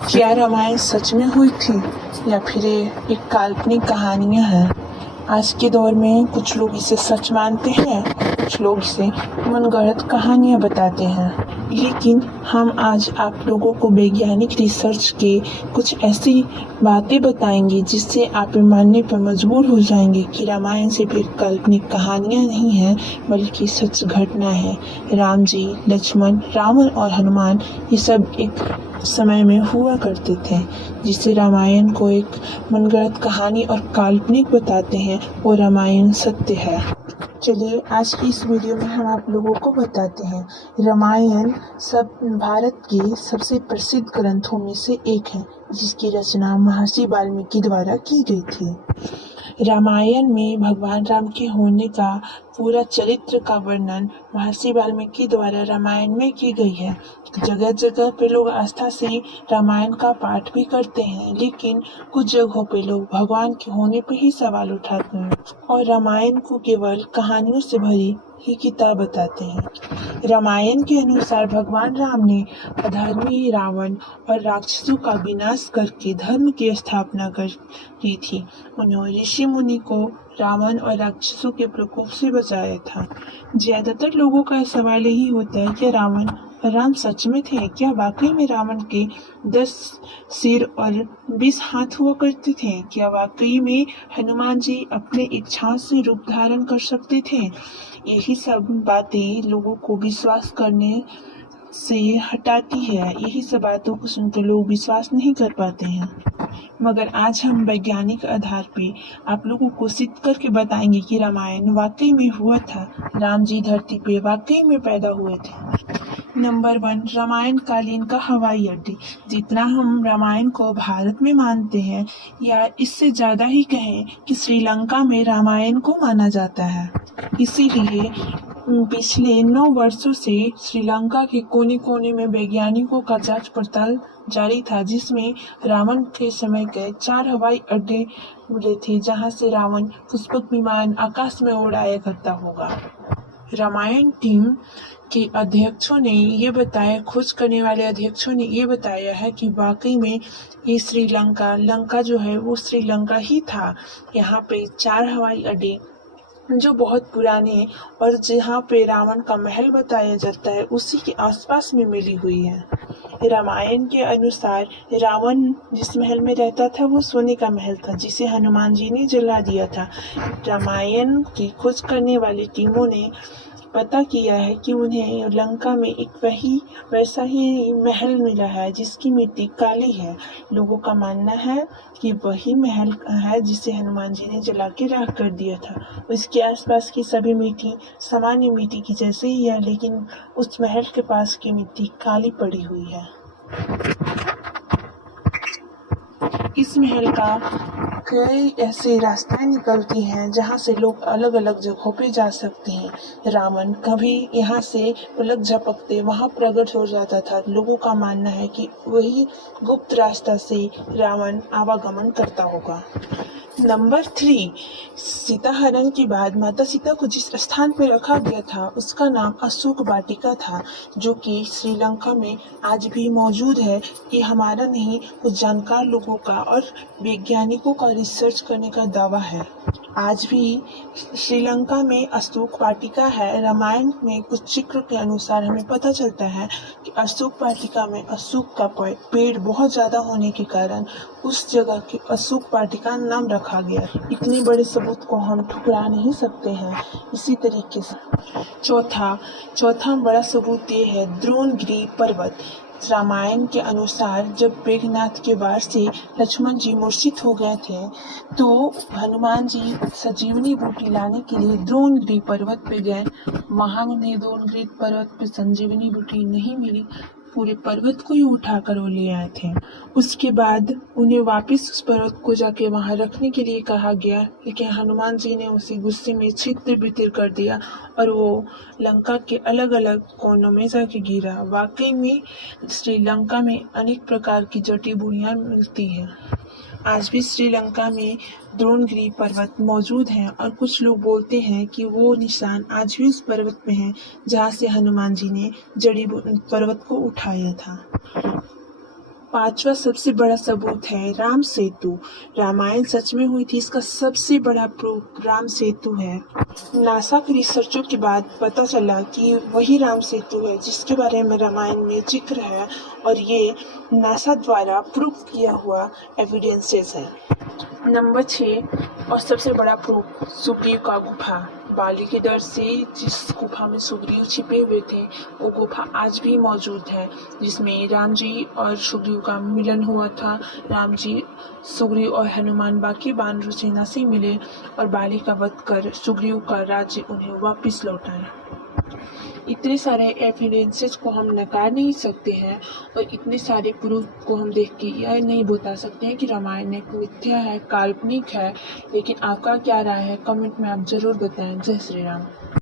क्या रामायण सच में हुई थी या फिर ये एक काल्पनिक कहानियाँ हैं? आज के दौर में कुछ लोग इसे सच मानते हैं, कुछ लोग इसे मनगढ़ंत कहानियाँ बताते हैं। लेकिन हम आज आप लोगों को वैज्ञानिक रिसर्च के कुछ ऐसी बातें बताएंगे जिससे आप ये मानने पर मजबूर हो जाएंगे कि रामायण सिर्फ एक काल्पनिक कहानियाँ नहीं है बल्कि सच घटना है। राम जी, लक्ष्मण, रावण और हनुमान ये सब एक समय में हुआ करते थे। जिसे रामायण को एक मनगढ़ंत कहानी और काल्पनिक बताते हैं वो रामायण सत्य है। चलिए आज की इस वीडियो में हम आप लोगों को बताते हैं रामायण सब भारत के सबसे प्रसिद्ध ग्रंथों में से एक है जिसकी रचना महर्षि वाल्मीकि द्वारा की गई थी। रामायण में भगवान राम के होने का पूरा चरित्र का वर्णन महर्षि वाल्मीकि द्वारा रामायण में की गई है। जगह जगह पे लोग आस्था से रामायण का पाठ भी करते हैं, लेकिन कुछ जगहों पे लोग भगवान के होने पे ही सवाल उठाते हैं और रामायण को केवल कहानियों से भरी ही किताब बताते हैं। रामायण के अनुसार भगवान राम ने अधर्मी रावण और राक्षसों का विनाश करके धर्म की स्थापना की थी। उन्होंने ऋषि मुनि को रावण और राक्षसों के प्रकोप से बचाया था। ज्यादातर लोगों का सवाल यही होता है कि रावण और राम सच में थे? क्या वाकई में रावण के 10 सिर और 20 हाथ हुआ करते थे? क्या वाकई में हनुमान जी अपने इच्छाओं से रूप धारण कर सकते थे? यही सब बातें लोगों को विश्वास करने से हटाती है। यही सब बातों को सुनकर लोग विश्वास नहीं कर पाते हैं। मगर आज हम वैज्ञानिक आधार पे आप लोगों को सिद्ध करके बताएंगे कि रामायण वाकई में हुआ था। राम जी धरती पे वाकई में पैदा हुए थे। नंबर 1, रामायण कालीन का हवाई अड्डे। जितना हम रामायण को भारत में मानते हैं या इससे ज्यादा ही कहें कि श्रीलंका में रामायण को माना जाता है। इसीलिए पिछले 9 वर्षों से श्रीलंका के कोने कोने में वैज्ञानिकों का जांच पड़ताल जारी था, जिसमें रावण के समय के 4 हवाई अड्डे मिले थे जहां से रावण पुष्पक विमान आकाश में उड़ाया करता होगा। रामायण टीम के अध्यक्षों ने ये बताया, खोज करने वाले अध्यक्षों ने ये बताया है कि वाकई में ये लंका जो है वो श्रीलंका ही था। यहाँ पे 4 हवाई अड्डे जो बहुत पुराने और जहाँ पे रावण का महल बताया जाता है उसी के आसपास में मिली हुई है। रामायण के अनुसार रावण जिस महल में रहता था वो सोने का महल था जिसे हनुमान जी ने जला दिया था। रामायण की खोज करने वाली टीमों ने पता किया है कि उन्हें लंका में एक वैसा ही महल मिला है जिसकी मिट्टी काली है। लोगों का मानना है कि वही महल है जिसे हनुमान जी ने जला के राख कर दिया था। उसके आसपास की सभी मिट्टी सामान्य मिट्टी की जैसे ही है, लेकिन उस महल के पास की मिट्टी काली पड़ी हुई है। इस महल का कई ऐसे रास्ताएं निकलती हैं जहां से लोग अलग अलग जगहों पे जा सकते हैं। रावण कभी यहाँ से पलक झपकते वहां प्रकट हो जाता था। लोगों का मानना है कि वही गुप्त रास्ता से रावण आवागमन करता होगा। नंबर 3, सीता हरण के बाद माता सीता को जिस स्थान पर रखा गया था उसका नाम अशोक वाटिका था, जो कि श्रीलंका में आज भी मौजूद है। ये हमारा नहीं, कुछ जानकार लोगों का और वैज्ञानिकों का रिसर्च करने का दावा है। आज भी श्रीलंका में अशोक वाटिका है। रामायण में कुछ जिक्र के अनुसार हमें पता चलता है कि अशोक वाटिका में अशोक का पेड़ बहुत ज्यादा होने के कारण उस जगह के अशोक वाटिका नाम रखा गया। इतने बड़े सबूत को हम ठुकरा नहीं सकते हैं। इसी तरीके से चौथा बड़ा सबूत ये है द्रोणगिरी पर्वत। रामायण के अनुसार जब मेघनाथ के वार से लक्ष्मण जी मूर्छित हो गए थे तो हनुमान जी संजीवनी बूटी लाने के लिए द्रोणगिरी पर्वत पे गए। वहां उन्हें द्रोणगिरी पर्वत पे संजीवनी बूटी नहीं मिली, पूरे पर्वत को ही उठाकर वो ले आए थे। उसके बाद उन्हें वापस उस पर्वत को जाके वहां रखने के लिए कहा गया, लेकिन हनुमान जी ने उसे गुस्से में छितर बितर कर दिया और वो लंका के अलग अलग कोनों में जाके गिरा। वाकई में श्रीलंका में अनेक प्रकार की जड़ी बूटियां मिलती हैं। आज भी श्रीलंका में द्रोणगिरी पर्वत मौजूद है और कुछ लोग बोलते हैं कि वो निशान आज भी उस पर्वत में है जहाँ से हनुमान जी ने पर्वत को उठाया था। पांचवा सबसे बड़ा सबूत है राम सेतु। रामायण सच में हुई थी, इसका सबसे बड़ा प्रूफ राम सेतु है। नासा के रिसर्चों के बाद पता चला कि वही राम सेतु है जिसके बारे में रामायण में जिक्र है, और ये नासा द्वारा प्रूफ किया हुआ एविडेंसेस है। नंबर 6 और सबसे बड़ा प्रूफ सुग्रीव का गुफा। बाली के डर से जिस गुफा में सुग्रीव छिपे हुए थे, वो गुफा आज भी मौजूद है, जिसमें राम जी और सुग्रीव का मिलन हुआ था। राम जी सुग्रीव और हनुमान बाकी वानर सेना से मिले और बाली का वध कर सुग्रीव का राज्य उन्हें वापस लौटाया। इतने सारे एविडेंसेस को हम नकार नहीं सकते हैं, और इतने सारे प्रूफ को हम देख के यह नहीं बता सकते हैं कि रामायण एक मिथ्या है, काल्पनिक है। लेकिन आपका क्या राय है, कमेंट में आप जरूर बताएं। जय श्री राम।